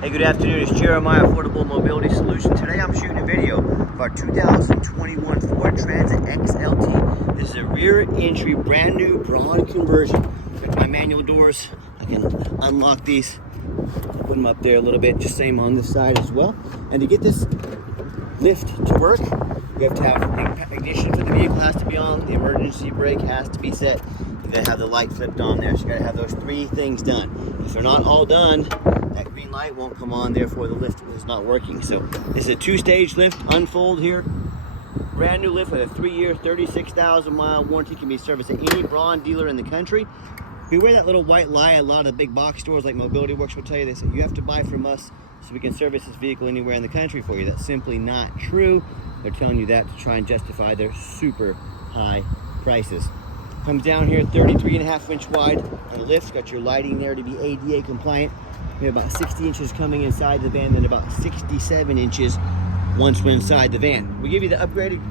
Hey, good afternoon. It's Jeremiah, Affordable Mobility Solution. Today I'm shooting a video of our 2021 Ford Transit XLT. This is a rear entry, brand new, broad conversion. Got my manual doors. I can unlock these, put them up there a little bit, just same on this side as well. And to get this lift to work, you have to have ignition for the vehicle has to be on, the emergency brake has to be set, you gotta have the light flipped on there. So you gotta have those three things done. If they're not all done, that green light won't come on, therefore the lift is not working. So this is a two-stage lift, unfold here. Brand new lift with a 3-year, 36,000-mile warranty, can be serviced at any Braun dealer in the country. Beware that little white lie a lot of big box stores like Mobility Works will tell you. They say you have to buy from us so we can service this vehicle anywhere in the country for you. That's simply not true. They're telling you that to try and justify their super high prices. Comes down here 33.5-inch wide and lift. Got your lighting there to be ADA compliant. We have about 60 inches coming inside the van, then about 67 inches once we're inside the van. We give you the upgraded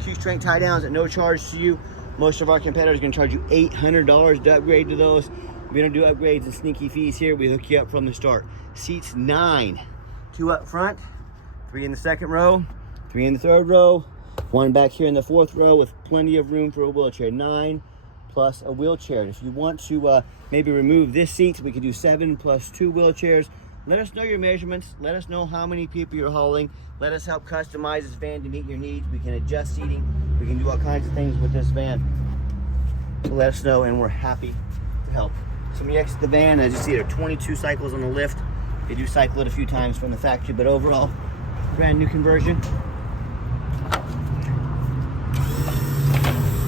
Q-strength tie downs at no charge to you. Most of our competitors are going to charge you $800 to upgrade to those. We don't do upgrades and sneaky fees here. We hook you up from the start. Seats 9, 2 up front, 3 in the second row, 3 in the third row, 1 back here in the fourth row with plenty of room for a wheelchair. 9 plus a wheelchair. If you want to maybe remove this seat, we could do 7 plus 2 wheelchairs. Let us know your measurements. Let us know how many people you're hauling. Let us help customize this van to meet your needs. We can adjust seating. We can do all kinds of things with this van. So let us know and we're happy to help. So when you exit the van, as you see, there are 22 cycles on the lift. They do cycle it a few times from the factory, but overall, brand new conversion.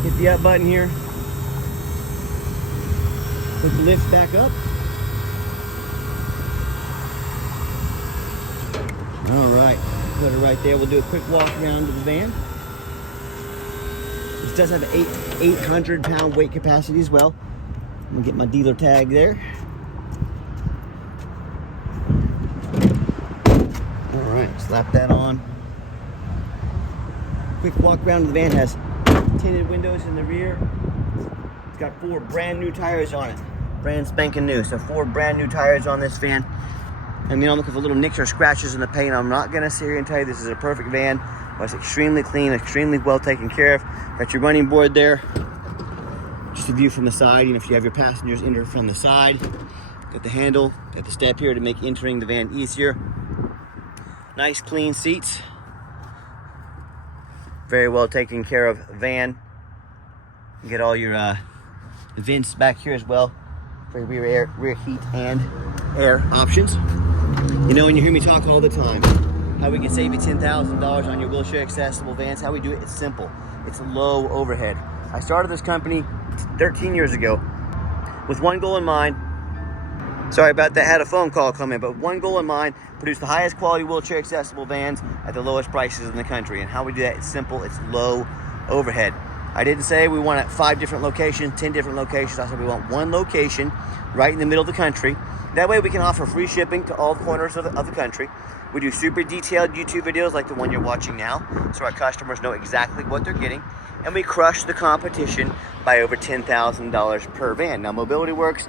Hit the up button here. Put the lift back up. All right, put it right there. We'll do a quick walk around to the van. This does have an 800-pound weight capacity as well. I'm gonna get my dealer tag there. All right, slap that on. Quick walk around to the van. Has tinted windows in the rear. It's got 4 brand new tires on it. Brand spanking new. So 4 brand new tires on this van. I mean, I'm looking for little nicks or scratches in the paint. I'm not gonna sit here and tell you this is a perfect van, but it's extremely clean, extremely well taken care of. Got your running board there. Just a view from the side, even if you have your passengers enter from the side. Got the handle, got the step here to make entering the van easier. Nice clean seats. Very well taken care of van. You get all your vents back here as well for rear heat and air options. You know, when you hear me talk all the time, how we can save you $10,000 on your wheelchair accessible vans, how we do it, it's simple. It's low overhead. I started this company 13 years ago with one goal in mind. Sorry about that, had a phone call come in, but one goal in mind: produce the highest quality wheelchair accessible vans at the lowest prices in the country. And how we do that, it's simple, it's low overhead. I didn't say we want 5 different locations, 10 different locations. I said we want one location right in the middle of the country. That way we can offer free shipping to all corners of the country. We do super detailed YouTube videos like the one you're watching now, so our customers know exactly what they're getting. And we crush the competition by over $10,000 per van. Now, Mobility Works,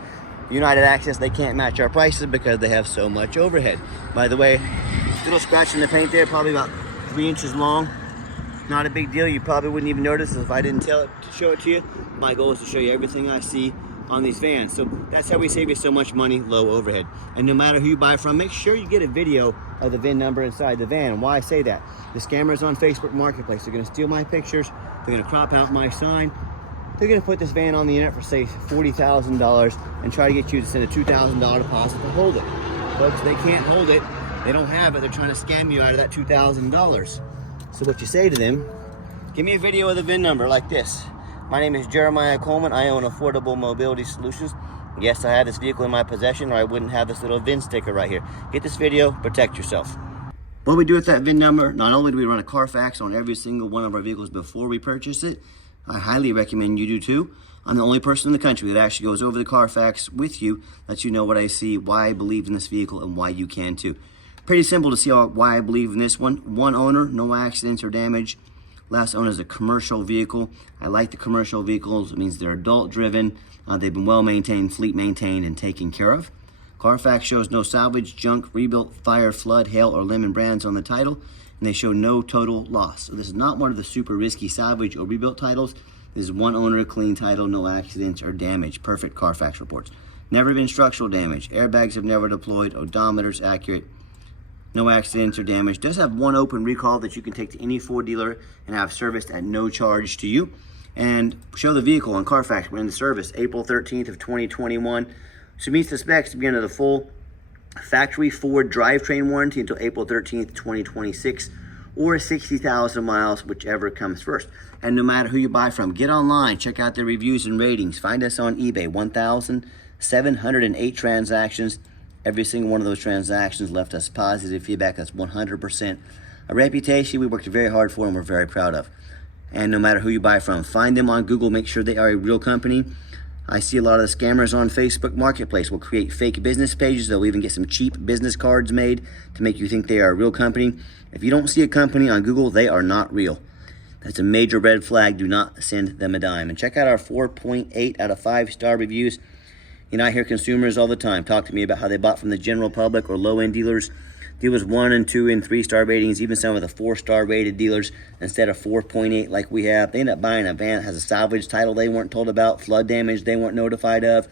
United Access, they can't match our prices because they have so much overhead. By the way, little scratch in the paint there, probably about 3 inches long. Not a big deal. You probably wouldn't even notice if I didn't tell it to show it to you. My goal is to show you everything I see on these vans. So that's how we save you so much money, low overhead. And no matter who you buy from, make sure you get a video of the VIN number inside the van. And why I say that, the scammers on Facebook Marketplace, they're gonna steal my pictures, they're gonna crop out my sign, they're gonna put this van on the internet for say $40,000 and try to get you to send a $2,000 deposit to hold it. Folks, they can't hold it, they don't have it, they're trying to scam you out of that $2,000. So what you say to them, give me a video of the VIN number like this. My name is Jeremiah Coleman. I own Affordable Mobility Solutions. Yes, I have this vehicle in my possession or I wouldn't have this little VIN sticker right here. Get this video, protect yourself. What we do with that VIN number, not only do we run a Carfax on every single one of our vehicles before we purchase it, I highly recommend you do too. I'm the only person in the country that actually goes over the Carfax with you, lets you know what I see, why I believe in this vehicle, and why you can too. Pretty simple to see why I believe in this one. One owner, no accidents or damage. Last owner is a commercial vehicle. I like the commercial vehicles. It means they're adult driven. They've been well maintained, fleet maintained, and taken care of. Carfax shows no salvage, junk, rebuilt, fire, flood, hail, or lemon brands on the title, and they show no total loss. So this is not one of the super risky salvage or rebuilt titles. This is one owner, clean title, no accidents or damage. Perfect Carfax reports. Never been structural damage. Airbags have never deployed. Odometer's accurate. No accidents or damage. Does have one open recall that you can take to any Ford dealer and have serviced at no charge to you. And show the vehicle on Carfax when in the service, April 13th of 2021. So meets the specs to be under the full factory Ford drivetrain warranty until April 13th, 2026, or 60,000 miles, whichever comes first. And no matter who you buy from, get online, check out their reviews and ratings. Find us on eBay. 1,708 transactions. Every single one of those transactions left us positive feedback. That's 100%. A reputation we worked very hard for and we're very proud of. And no matter who you buy from, find them on Google. Make sure they are a real company. I see a lot of the scammers on Facebook Marketplace will create fake business pages. They'll even get some cheap business cards made to make you think they are a real company. If you don't see a company on Google, they are not real. That's a major red flag. Do not send them a dime. And check out our 4.8 out of 5-star reviews. You know, I hear consumers all the time talk to me about how they bought from the general public or low-end dealers. Dealers 1 and 2 and 3-star ratings, even some of the 4-star rated dealers, instead of 4.8 like we have. They end up buying a van that has a salvage title they weren't told about, flood damage they weren't notified of,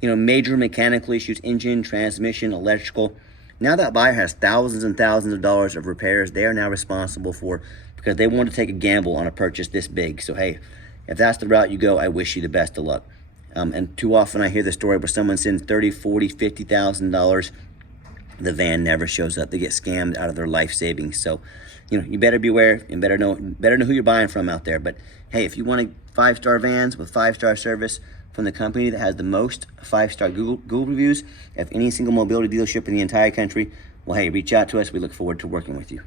you know, major mechanical issues, engine, transmission, electrical. Now that buyer has thousands and thousands of dollars of repairs they are now responsible for because they want to take a gamble on a purchase this big. So hey, if that's the route you go, I wish you the best of luck. And too often I hear the story where someone sends $30,000, $40,000, $50,000. The van never shows up. They get scammed out of their life savings. So, you know, you better beware and better know who you're buying from out there. But hey, if you want 5-star vans with 5-star service from the company that has the most 5-star Google reviews of any single mobility dealership in the entire country, well, hey, reach out to us. We look forward to working with you.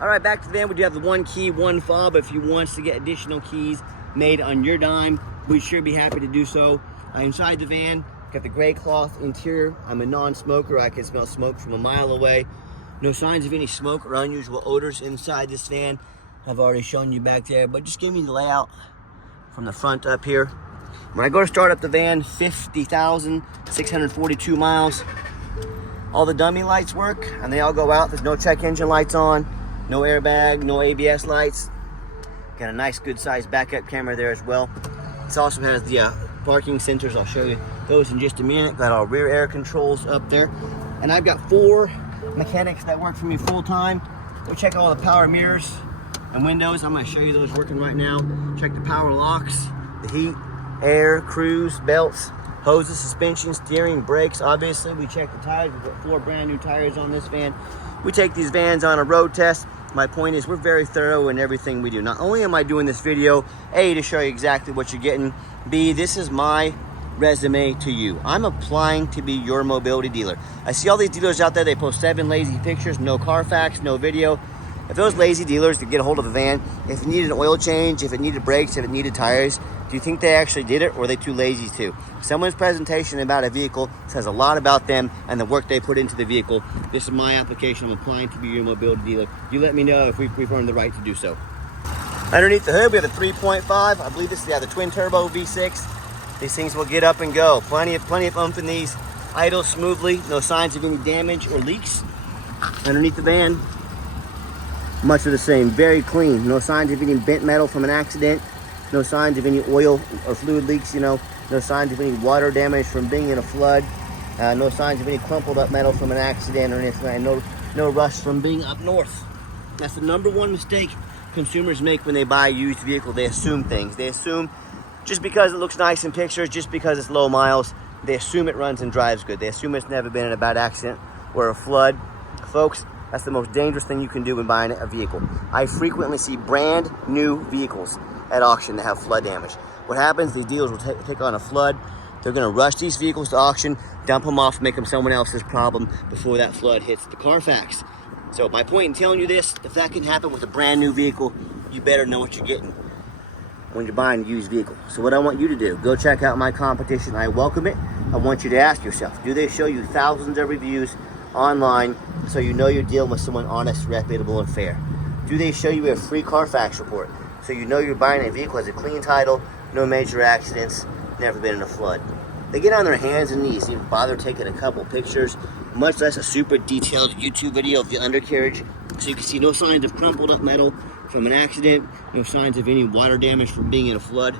All right, back to the van. We do have the 1 key, 1 fob. If you want us to get additional keys made on your dime, we'd sure be happy to do so. Inside the van, got the gray cloth interior. I'm a non-smoker. I can smell smoke from a mile away. No signs of any smoke or unusual odors inside this van. I've already shown you back there, but just give me the layout from the front up here. When I go to start up the van, 50,642 miles. All the dummy lights work and they all go out. There's no check engine lights on, no airbag, no ABS lights. Got a nice good sized backup camera there as well. This also has the parking sensors. I'll show you those in just a minute. Got our rear air controls up there. And I've got 4 mechanics that work for me full time. Go check all the power mirrors and windows. I'm gonna show you those working right now. Check the power locks, the heat, air, cruise, belts, hoses, suspension, steering, brakes. Obviously, we check the tires. We've got 4 brand new tires on this van. We take these vans on a road test. My point is we're very thorough in everything we do. Not only am I doing this video, A, to show you exactly what you're getting, B, this is my resume to you. I'm applying to be your mobility dealer. I see all these dealers out there, they post 7 lazy pictures, no Carfax, no video. If those lazy dealers could get a hold of a van, if it needed an oil change, if it needed brakes, if it needed tires, do you think they actually did it, or are they too lazy to? Someone's presentation about a vehicle says a lot about them and the work they put into the vehicle. This is my application. I'm applying to be your mobility dealer. You let me know if we've earned the right to do so. Underneath the hood, we have a 3.5. I believe this is the twin turbo V6. These things will get up and go. Plenty of oomph in these. Idle smoothly. No signs of any damage or leaks. Underneath the van, much of the same. Very clean. No signs of any bent metal from an accident. No signs of any oil or fluid leaks, you know. No signs of any water damage from being in a flood. No signs of any crumpled up metal from an accident or anything. No rust from being up north. That's the #1 mistake consumers make when they buy a used vehicle. They assume things. They assume just because it looks nice in pictures, just because it's low miles, they assume it runs and drives good. They assume it's never been in a bad accident or a flood. Folks, that's the most dangerous thing you can do when buying a vehicle. I frequently see brand new vehicles at auction that have flood damage. What happens, these dealers will take on a flood. They're gonna rush these vehicles to auction, dump them off, make them someone else's problem before that flood hits the Carfax. So my point in telling you this, if that can happen with a brand new vehicle, you better know what you're getting when you're buying a used vehicle. So what I want you to do, go check out my competition. I welcome it. I want you to ask yourself, do they show you thousands of reviews online so you know you're dealing with someone honest, reputable, and fair? Do they show you a free Carfax report so you know you're buying a vehicle that has a clean title, no major accidents, never been in a flood? they get on their hands and knees, even bother taking a couple pictures, much less a super detailed YouTube video of the undercarriage. So you can see no signs of crumpled up metal from an accident, no signs of any water damage from being in a flood.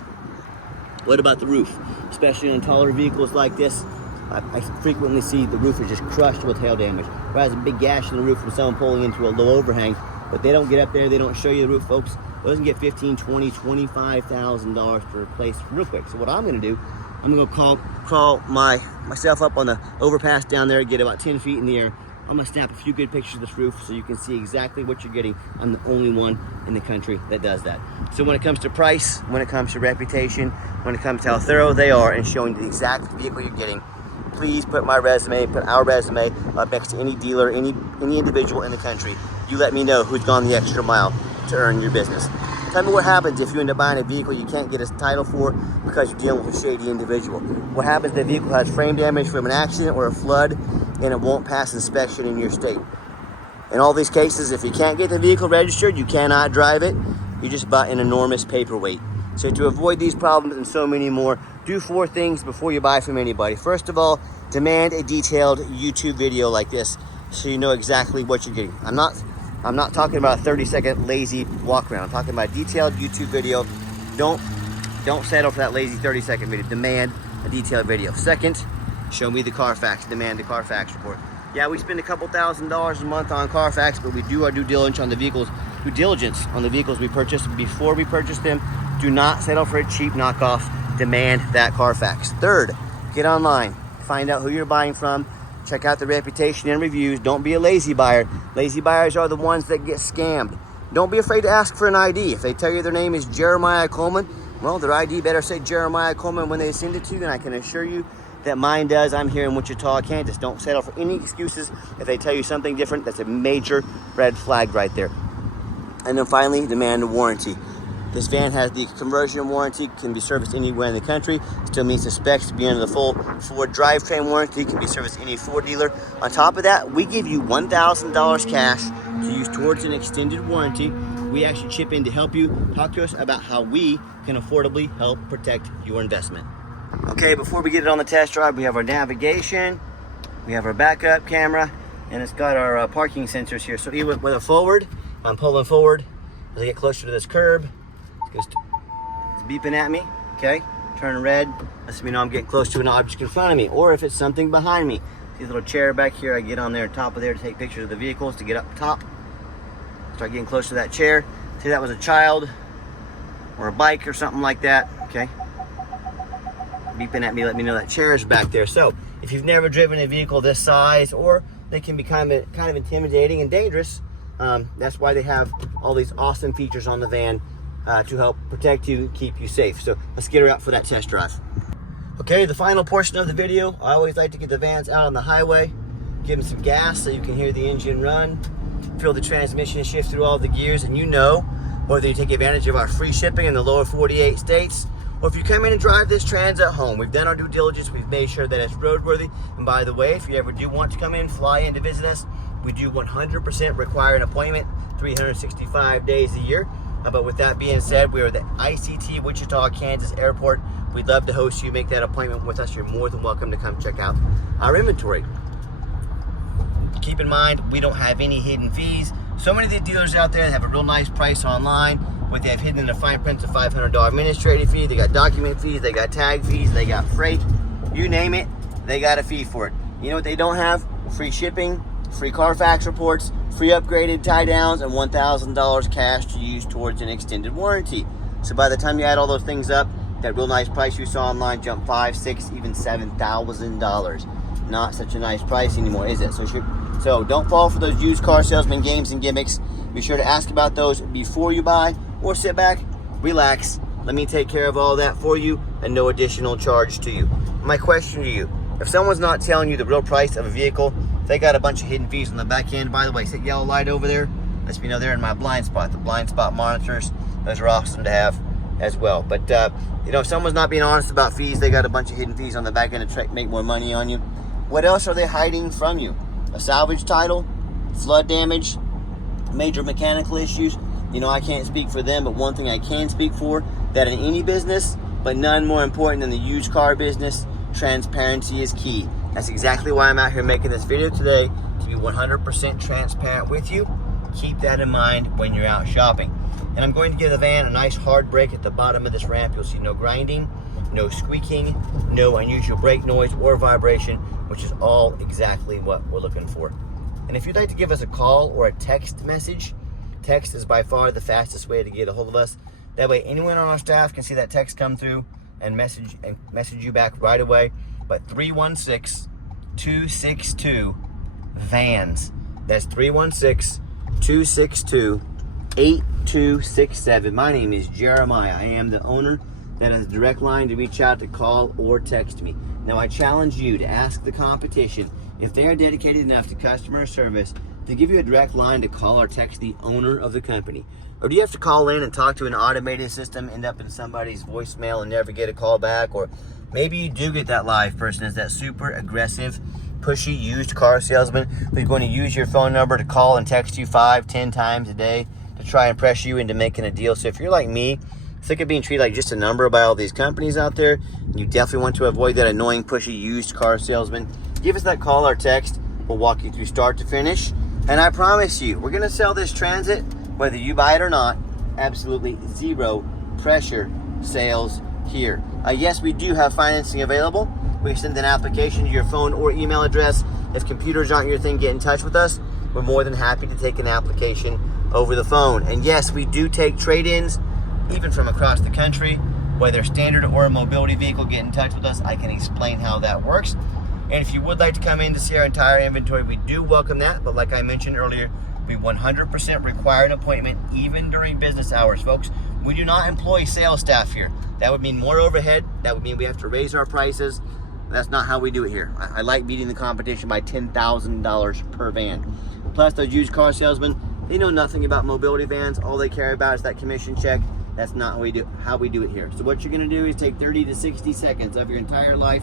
What about the roof? Especially on taller vehicles like this, I frequently see the roof is just crushed with hail damage. Or has a big gash in the roof from someone pulling into a low overhang, but they don't get up there, they don't show you the roof, folks. It doesn't get $15,000, $20,000, $25,000 to replace real quick. So what I'm gonna do, I'm gonna crawl myself up on the overpass down there, get about 10 feet in the air. I'm gonna snap a few good pictures of this roof so you can see exactly what you're getting. I'm the only one in the country that does that. So when it comes to price, when it comes to reputation, when it comes to how thorough they are and showing the exact vehicle you're getting, please put my resume, put our resume up next to any dealer, any individual in the country. You let me know who's gone the extra mile to earn your business. Tell me what happens if you end up buying a vehicle you can't get a title for because you're dealing with a shady individual. What happens if the vehicle has frame damage from an accident or a flood and it won't pass inspection in your state? In all these cases, if you can't get the vehicle registered, you cannot drive it. You just bought an enormous paperweight. So to avoid these problems and so many more, do 4 things before you buy from anybody. First of all, demand a detailed YouTube video like this so you know exactly what you're getting. I'm not talking about a 30-second lazy walk around. I'm talking about a detailed YouTube video. Don't settle for that lazy 30-second video. Demand a detailed video. Second, show me the Carfax. Demand the Carfax report. Yeah, we spend a couple $1,000s a month on Carfax, but we do our due diligence on the vehicles we purchase before we purchase them. Do not settle for a cheap knockoff. Demand that Carfax. Third, get online. Find out who you're buying from. Check out the reputation and reviews. Don't be a lazy buyer. Lazy buyers are the ones that get scammed. Don't be afraid to ask for an ID. If they tell you their name is Jeremiah Coleman, well, their ID better say Jeremiah Coleman when they send it to you, and I can assure you that mine does. I'm here in Wichita, Kansas. Don't settle for any excuses. If they tell you something different, that's a major red flag right there. And then finally, demand a warranty. This van has the conversion warranty, can be serviced anywhere in the country, still meets the specs to be under the full Ford drivetrain warranty, can be serviced any Ford dealer. On top of that, we give you $1,000 cash to use towards an extended warranty. We actually chip in to help you. Talk to us about how we can affordably help protect your investment. Okay, before we get it on the test drive, we have our navigation, we have our backup camera, and it's got our parking sensors here. So even with a forward, I'm pulling forward. As I get closer to this curb, it's beeping at me, okay? Turn red, lets me know I'm getting close to an object in front of me, or if it's something behind me. See the little chair back here, I get on there, top of there to take pictures of the vehicles, to get up top. Start getting close to that chair. See, that was a child, or a bike, or something like that, okay? Beeping at me, let me know that chair is back there. So, if you've never driven a vehicle this size, or they can be kind of intimidating and dangerous, that's why they have all these awesome features on the van to help protect you, keep you safe. So let's get her out for that test drive. Okay, the final portion of the video, I always like to get the vans out on the highway, give them some gas so you can hear the engine run, feel the transmission shift through all the gears, and you know whether you take advantage of our free shipping in the lower 48 states, or if you come in and drive this Trans at home. We've done our due diligence, we've made sure that it's roadworthy. And by the way, if you ever do want to come in, fly in to visit us, we do 100% require an appointment, 365 days a year. But with that being said, we are at the ICT Wichita, Kansas Airport. We'd love to host you, make that appointment with us. You're more than welcome to come check out our inventory. Keep in mind, we don't have any hidden fees. So many of the dealers out there have a real nice price online, but they have hidden in the fine print a $500 administrative fee. They got document fees, they got tag fees, they got freight. You name it, they got a fee for it. You know what they don't have? Free shipping, free Carfax reports, free upgraded tie downs, and $1,000 cash to use towards an extended warranty. So by the time you add all those things up, that real nice price you saw online jumped $5,000, $6,000, even $7,000. Not such a nice price anymore, is it? So don't fall for those used car salesman games and gimmicks. Be sure to ask about those before you buy, or sit back, relax, let me take care of all that for you, and no additional charge to you. My question to you, if someone's not telling you the real price of a vehicle, they got a bunch of hidden fees on the back end. By the way, see that yellow light over there? Lets me know they're in my blind spot. The blind spot monitors, those are awesome to have as well. But you know, if someone's not being honest about fees, they got a bunch of hidden fees on the back end to try to make more money on you. What else are they hiding from you? A salvage title, flood damage, major mechanical issues. You know, I can't speak for them, but one thing I can speak for, that in any business, but none more important than the used car business, transparency is key. That's exactly why I'm out here making this video today, to be 100% transparent with you. Keep that in mind when you're out shopping. And I'm going to give the van a nice hard brake at the bottom of this ramp. You'll see no grinding, no squeaking, no unusual brake noise or vibration, which is all exactly what we're looking for. And if you'd like to give us a call or a text message, text is by far the fastest way to get a hold of us. That way anyone on our staff can see that text come through and message you back right away. But 316-262-VANS. That's 316-262-8267. My name is Jeremiah. I am the owner. That is a direct line to reach out to call or text me. Now I challenge you to ask the competition if they are dedicated enough to customer service to give you a direct line to call or text the owner of the company. Or do you have to call in and talk to an automated system, end up in somebody's voicemail and never get a call back? Or maybe you do get that live person as that super aggressive, pushy used car salesman who's going to use your phone number to call and text you 5-10 times a day to try and press you into making a deal. So if you're like me, sick of being treated like just a number by all these companies out there, and you definitely want to avoid that annoying, pushy used car salesman, give us that call or text. We'll walk you through start to finish. And I promise you, we're going to sell this Transit, whether you buy it or not. Absolutely zero pressure sales here. Yes, we do have financing available. We can send an application to your phone or email address. If computers aren't your thing, get in touch with us. We're more than happy to take an application over the phone. And yes, we do take trade-ins, even from across the country. Whether standard or a mobility vehicle, get in touch with us. I can explain how that works. And if you would like to come in to see our entire inventory, we do welcome that. But like I mentioned earlier, we 100% require an appointment, even during business hours, folks. We do not employ sales staff here. That would mean more overhead. That would mean we have to raise our prices. That's not how we do it here. I like beating the competition by $10,000 per van. Plus, those used car salesmen, they know nothing about mobility vans. All they care about is that commission check. That's not how we do it here. So what you're gonna do is take 30 to 60 seconds of your entire life.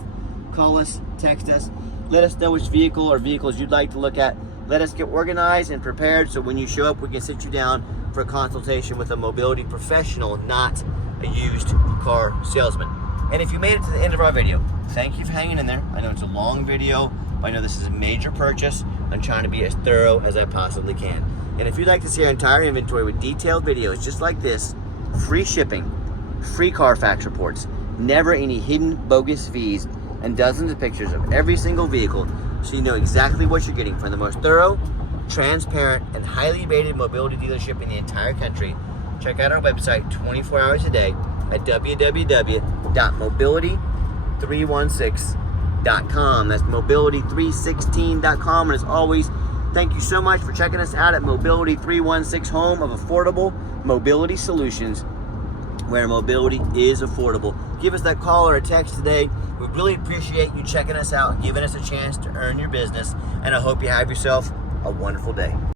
Call us, text us, let us know which vehicle or vehicles you'd like to look at. Let us get organized and prepared so when you show up, we can sit you down for a consultation with a mobility professional, not a used car salesman. And if you made it to the end of our video, thank you for hanging in there. I know it's a long video, but I know this is a major purchase. I'm trying to be as thorough as I possibly can. And if you'd like to see our entire inventory with detailed videos just like this, free shipping, free Carfax reports, never any hidden bogus fees, and dozens of pictures of every single vehicle so you know exactly what you're getting from the most thorough, transparent, and highly rated mobility dealership in the entire country, check out our website 24 hours a day at www.mobility316.com. That's mobility316.com. And as always, thank you so much for checking us out at Mobility 316, home of affordable mobility solutions, where mobility is affordable. Give us that call or a text today. We really appreciate you checking us out and giving us a chance to earn your business. And I hope you have yourself a wonderful day.